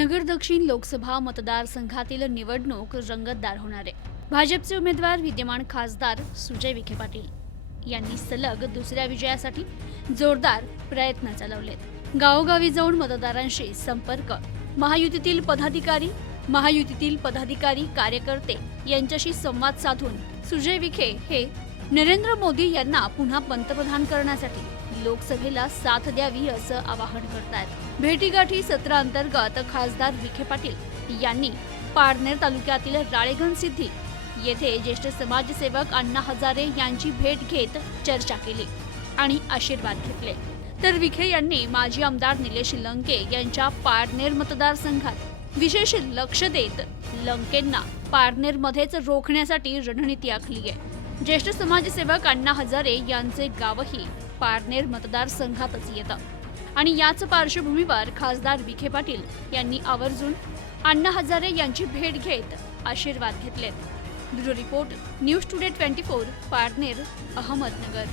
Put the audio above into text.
नगर दक्षिण लोकसभा मतदारसंघातील निवडणूक रंगतदार होणार आहे. भाजपचे उमेदवार विद्यमान खासदार सुजय विखे पाटील यांनी सलग दुसऱ्या विजयासाठी जोरदार प्रयत्न चालवलेत. गावोगावी जाऊन मतदारांशी संपर्क. महायुतीतील पदाधिकारी महायुतीतील पदाधिकारी कार्यकर्ते यांच्याशी संवाद साधून सुजय विखे हे नरेंद्र मोदी यांना पुन्हा पंतप्रधान करण्यासाठी लोकसभेला साथ द्यावी असं आवाहन करतायत. भेटीगाठी सत्राअंतर्गत खासदार विखे पाटील यांनी पारनेर तालुक्यातील राळेगण सिद्धी येथे ज्येष्ठ समाजसेवक अण्णा हजारे यांची भेट घेत चर्चा केली आणि आशीर्वाद घेतले. तर विखे यांनी माजी आमदार निलेश लंके यांच्या पारनेर मतदारसंघात विशेष लक्ष देत लंकेंना पारनेरमध्येच रोखण्यासाठी रणनीती आखली आहे. ज्येष्ठ समाजसेवक अण्णा हजारे यांचे गावही पारनेर मतदारसंघातच येतं. आणि याच पार्श्वभूमीवर खासदार विखे पाटील यांनी आवर्जून अण्णा हजारे यांची भेट घेत आशीर्वाद घेतलेत. Bureau report news today twenty four Parner Ahmednagar.